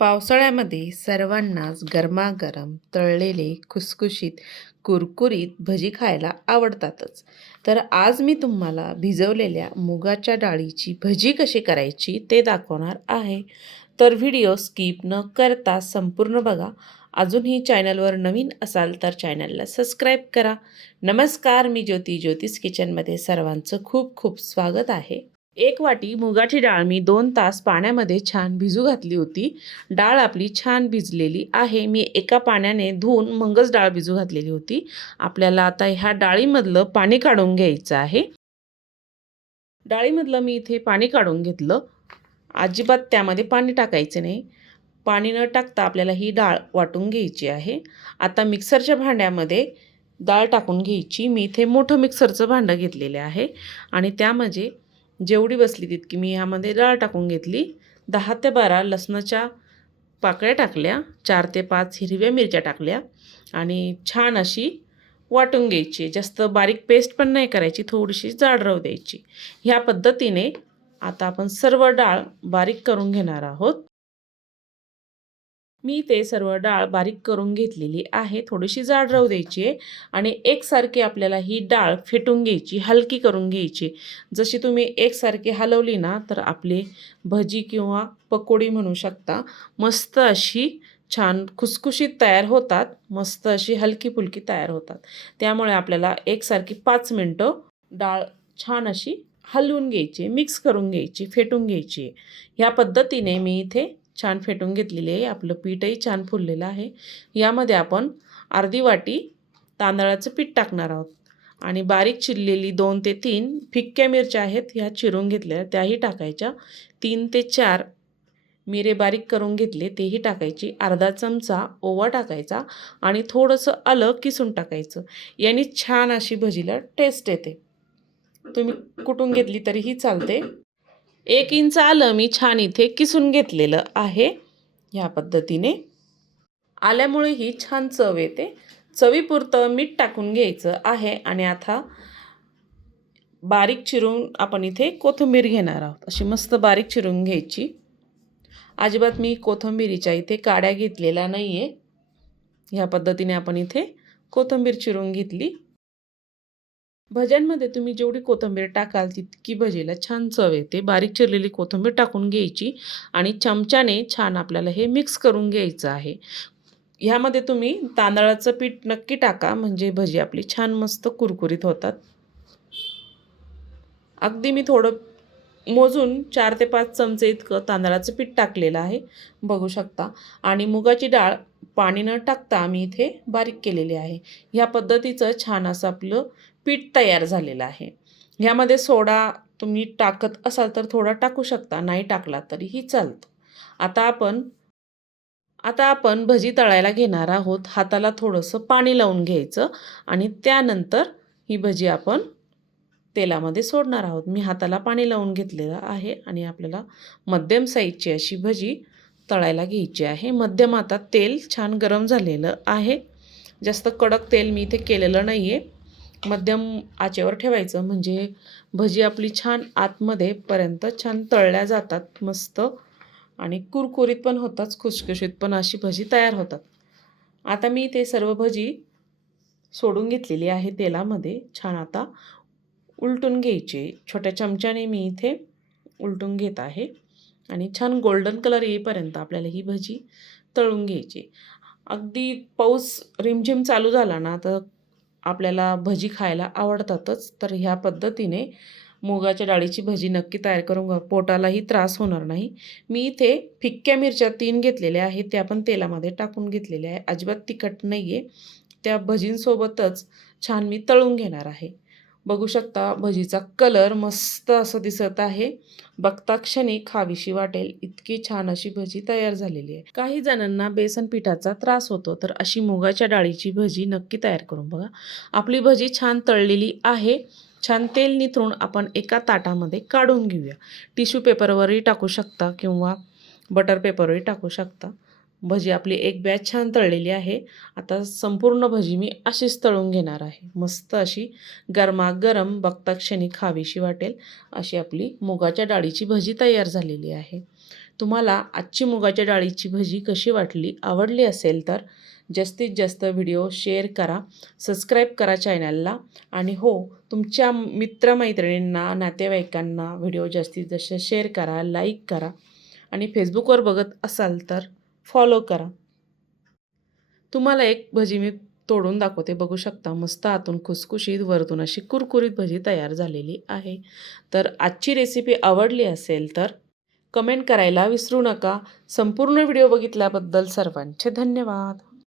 पावसाळ्यामध्ये सर्वांनाच गरमागरम तळलेले खुसखुशीत कुरकुरीत भजी खायला आवडतातच. तर आज मी तुम्हाला भिजवलेल्या मुगाच्या डाळीची भजी कशी करायची ते दाखवणार आहे. तर व्हिडिओ स्किप न करता संपूर्ण बघा. अजूनही चॅनलवर नवीन असाल तर चॅनलला सबस्क्राईब करा. नमस्कार, मी ज्योती. ज्योतिष किचनमध्ये सर्वांचं खूप खूप स्वागत आहे. एक वाटी मुगाची डाळ मी 2 तास पाण्यामध्ये छान भिजू घातली होती. डाळ आपली छान भिजलेली आहे. मी एका पाण्याने धुवून मगच डाळ भिजू घातलेली होती. आपल्याला आता ह्या डाळीमधलं पाणी काढून घ्यायचं आहे. डाळीमधलं मी इथे पाणी काढून घेतलं. अजिबात त्यामध्ये पाणी टाकायचं नाही. पाणी न टाकता आपल्याला ही डाळ वाटून घ्यायची आहे. आता मिक्सरच्या भांड्यामध्ये डाळ टाकून घ्यायची. मी इथे मोठं मिक्सरचं भांडं घेतलेलं आहे आणि त्यामध्ये जेवढी बसली तितकी मी ह्यामध्ये डाळ टाकून घेतली. 10 ते 12 लसणाच्या पाकळ्या टाकल्या, 4 ते 5 हिरव्या मिरच्या टाकल्या आणि छान अशी वाटून घ्यायची. जास्त बारीक पेस्ट पण नाही करायची, थोडीशी जाड राहू द्यायची. ह्या पद्धतीने आता आपण सर्व डाळ बारीक करून घेणार आहोत. मी ते सर्व डाळ बारीक करून घेतलेली आहे. थोडीशी जाड राहू द्यायची आहे आणि एकसारखी आपल्याला ही डाळ फेटून घ्यायची, हलकी करून घ्यायची. जशी तुम्ही एकसारखी हलवली ना, तर आपली भजी किंवा पकोडी म्हणू शकता, मस्त अशी छान खुसखुशीत तयार होतात. मस्त अशी हलकी-फुलकी तयार होतात. त्यामुळे आपल्याला एकसारखी 5 मिनटं डाळ छान अशी हलवून घ्यायची, मिक्स करून घ्यायची, फेटून घ्यायची. ह्या पद्धतीने मी इथे छान फेटून घेतलेली आहे. आपलं पीठही छान फुललेलं आहे. यामध्ये आपण अर्धी वाटी तांदळाचं पीठ टाकणार आहोत आणि बारीक चिरलेली 2 ते 3 फिक्क्या मिरच्या आहेत, ह्या चिरून घेतलेल्या त्याही टाकायच्या. 3 ते 4 मिरे बारीक करून घेतले तेही टाकायची. अर्धा चमचा ओवा टाकायचा आणि थोडंसं आलं किसून टाकायचं. याने छान अशी भजीला टेस्ट येते. तुम्ही कुटून घेतली तरीही चालते. 1 इंच आलं मी छान इथे किसून घेतलेलं आहे. ह्या पद्धतीने आल्यामुळे ही छान चव येते. चवीपुरतं मीठ टाकून घ्यायचं आहे आणि आता बारीक चिरून आपण इथे कोथिंबीर घेणार आहोत. अशी मस्त बारीक चिरून घ्यायची. अजिबात मी कोथिंबीरीच्या इथे काड्या घेतलेल्या नाही आहे. ह्या पद्धतीने आपण इथे कोथिंबीर चिरून घेतली. भज्यांमध्ये तुम्ही जेवढी कोथिंबीर टाकाल तितकी भजीला छान चव येते. बारीक चिरलेली कोथिंबीर टाकून घ्यायची आणि चमच्याने छान आपल्याला हे मिक्स करून घ्यायचं आहे. ह्यामध्ये तुम्ही तांदळाचं पीठ नक्की टाका, म्हणजे भजी आपली छान मस्त कुरकुरीत होतात. अगदी मी थोडं मोजून 4 ते 5 चमचे इतकं तांदळाचं पीठ टाकलेलं आहे, बघू शकता. आणि मुगाची डाळ पाणी न टाकता आम्ही इथे बारीक केलेली आहे. ह्या पद्धतीचं छान असं आपलं पीठ तयार झालेलं आहे. ह्यामध्ये सोडा तुम्ही टाकत असाल तर थोडा टाकू शकता, नाही टाकला तरीही चालतं. आता आपण भजी तळायला घेणार आहोत. हाताला थोडंसं पाणी लावून घ्यायचं आणि त्यानंतर ही भजी आपण तेलामध्ये सोडणार आहोत. मी हाताला पाणी लावून घेतलेलं आहे आणि आपल्याला मध्यम साईजची अशी भजी तळायला घ्यायची आहे. मध्यम आता तेल छान गरम झालेलं आहे. जास्त कडक तेल मी इथे केलेलं नाही आहे. मध्यम आचेवर ठेवायचं, म्हणजे भजी आपली छान आतमध्ये पर्यंत छान तळल्या जातात मस्त आणि कुरकुरीत पण होतात, खुसखुशीत पण अशी भजी तयार होतात. आता मी ते सर्व भजी सोडून घेतलेली आहे तेलामध्ये. छान आता उलटून घ्यायची. छोट्या चमच्याने मी इथे उलटून घेत आहे आणि छान गोल्डन कलर येईपर्यंत आपल्याला ही भजी तळून घ्यायची. अगदी पाऊस रिमझिम चालू झाला ना, तर आपल्याला भजी खायला आवडतातच. तर ह्या पद्धतीने मुगाच्या डाळीची भजी नक्की तयार करून बघा. पोटालाही त्रास होणार नाही. मी इथे फिक्क्या मिरच्या 3 घेतलेल्या आहेत, त्या पण तेलामध्ये टाकून घेतलेल्या आहे. अजिबात तिखट नाही आहे. त्या भजींसोबतच छान मी तळून घेणार आहे. बघू शकता भजीचा कलर मस्त असं दिसत आहे. बघता क्षणी खावीशी वाटेल इतकी छान अशी भजी तयार झालेली आहे. काही जणांना बेसन पिठाचा त्रास होतो, तर अशी मुगाच्या डाळीची भजी नक्की तयार करून बघा. आपली भजी छान तळलेली आहे. छान तेल निथरून आपण एका ताटामध्ये काढून घेऊया. टिश्यू पेपरवरही टाकू शकता किंवा बटर पेपरवरही टाकू शकता. भजी आपली एक बॅच छान तळलेली आहे. आता संपूर्ण भजी मी अशीच तळून घेणार आहे. मस्त अशी गरमागरम बघता क्षणी खावीशी वाटेल अशी आपली मुगाच्या डाळीची भजी तयार झालेली आहे. तुम्हाला आजची मुगाच्या डाळीची भजी कशी वाटली, आवडली असेल तर जास्तीत जास्त व्हिडिओ शेअर करा, सबस्क्राईब करा चॅनलला आणि हो, तुमच्या मित्रमैत्रिणींना, नातेवाईकांना व्हिडिओ जास्तीत जास्त शेअर करा, लाईक करा आणि फेसबुकवर बघत असाल तर फॉलो करा. तुम्हाला एक भजी मी तोडून दाखवते, बघू शकता. मस्त आतून खुसखुशीत, वरतून अशी कुरकुरीत भजी तयार झालेली आहे. तर आजची रेसिपी आवडली असेल तर कमेंट करायला विसरू नका. संपूर्ण व्हिडिओ बघितल्याबद्दल सर्वांचे धन्यवाद.